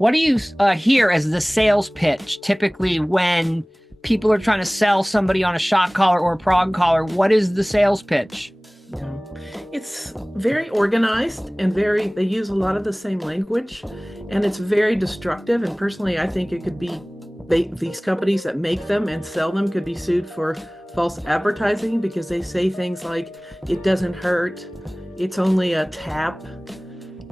What do you hear as the sales pitch typically when people are trying to sell somebody on a shock collar or a prong collar? What is the sales pitch? Yeah. It's very organized and they use a lot of the same language, and it's very destructive. And personally, I think it could be these companies that make them and sell them could be sued for false advertising because they say things like, it doesn't hurt, it's only a tap.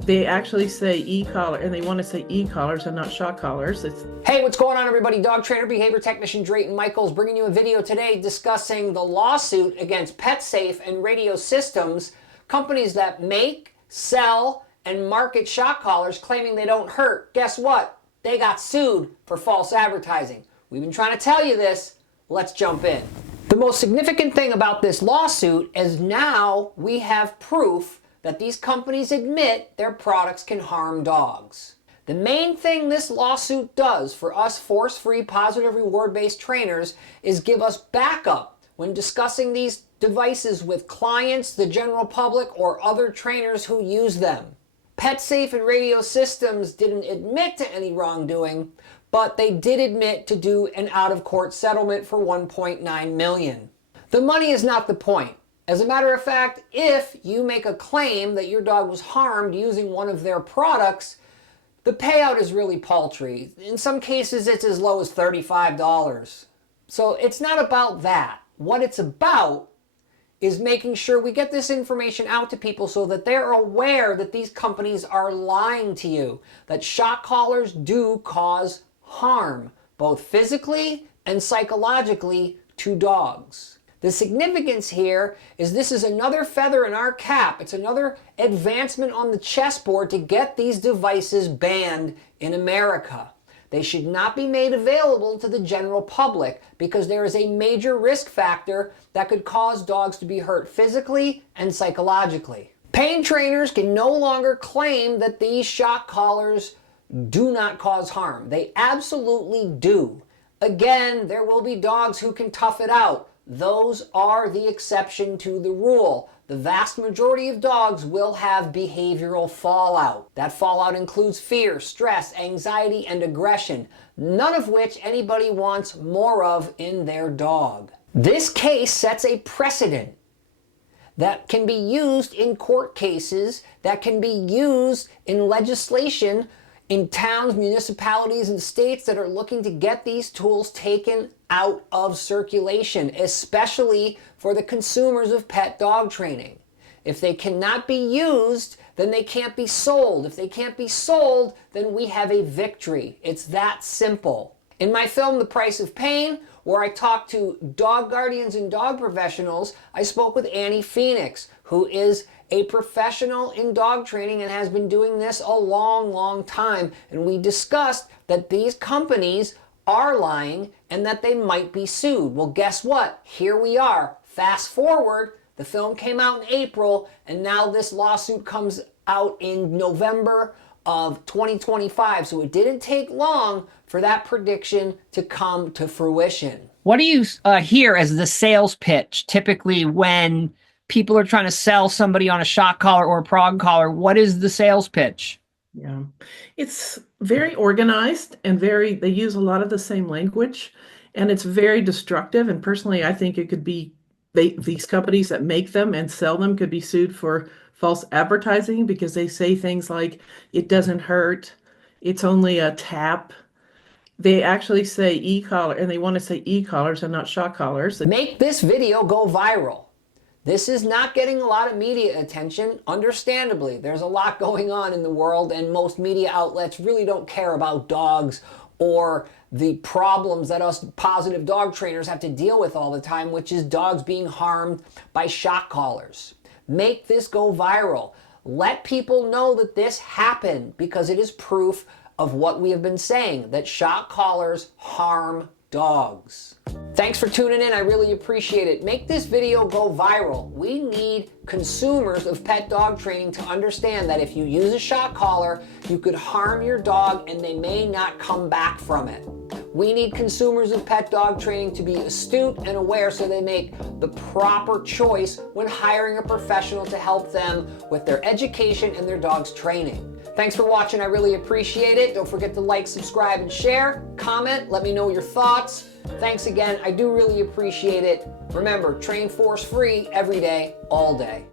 They actually say e-collar, and they want to say e-collars and not shock collars. Hey, what's going on, everybody? Dog trainer, behavior technician Drayton Michaels bringing you a video today discussing the lawsuit against PetSafe and Radio Systems, companies that make, sell, and market shock collars claiming they don't hurt. Guess what? They got sued for false advertising. We've been trying to tell you this. Let's jump in. The most significant thing about this lawsuit is now we have proof that these companies admit their products can harm dogs. The main thing this lawsuit does for us force-free, positive reward-based trainers is give us backup when discussing these devices with clients, the general public, or other trainers who use them. PetSafe and Radio Systems didn't admit to any wrongdoing, but they did admit to do an out-of-court settlement for $1.9 million. The money is not the point. As a matter of fact, if you make a claim that your dog was harmed using one of their products, the payout is really paltry. In some cases, it's as low as $35. So it's not about that. What it's about is making sure we get this information out to people so that they're aware that these companies are lying to you, that shock collars do cause harm, both physically and psychologically, to dogs. The significance here is this is another feather in our cap. It's another advancement on the chessboard to get these devices banned in America. They should not be made available to the general public because there is a major risk factor that could cause dogs to be hurt physically and psychologically. Pain trainers can no longer claim that these shock collars do not cause harm. They absolutely do. Again, there will be dogs who can tough it out. Those are the exception to the rule. The vast majority of dogs will have behavioral fallout. That fallout includes fear, stress, anxiety, and aggression, none of which anybody wants more of in their dog. This case sets a precedent that can be used in court cases, that can be used in legislation in towns, municipalities, and states that are looking to get these tools taken out of circulation, especially for the consumers of pet dog training. If they cannot be used, then they can't be sold. If they can't be sold, then we have a victory. It's that simple. In my film, The Price of Pain, where I talked to dog guardians and dog professionals, I spoke with Annie Phoenix, who is a professional in dog training and has been doing this a long, long time. And we discussed that these companies are lying and that they might be sued. Well, guess what? Here we are. Fast forward, the film came out in April, and now this lawsuit comes out in November of 2025. So it didn't take long for that prediction to come to fruition. What do you hear as the sales pitch typically when people are trying to sell somebody on a shock collar or a prong collar? What is the sales pitch? Yeah, it's very organized and they use a lot of the same language, and it's very destructive. And personally, I think it could be these companies that make them and sell them could be sued for false advertising because they say things like, it doesn't hurt, it's only a tap. They actually say e-collar, and they want to say e-collars and not shock collars. Make this video go viral. This is not getting a lot of media attention, understandably. There's a lot going on in the world, and most media outlets really don't care about dogs or the problems that us positive dog trainers have to deal with all the time, which is dogs being harmed by shock collars. Make this go viral. Let people know that this happened because it is proof of what we have been saying, that shock collars harm dogs. Thanks for tuning in. I really appreciate it. Make this video go viral. We need consumers of pet dog training to understand that if you use a shock collar, you could harm your dog and they may not come back from it. We need consumers of pet dog training to be astute and aware so they make the proper choice when hiring a professional to help them with their education and their dog's training. Thanks for watching. I really appreciate it. Don't forget to like, subscribe, and share. Comment. Let me know your thoughts. Thanks again. I do really appreciate it. Remember, train force free every day, all day.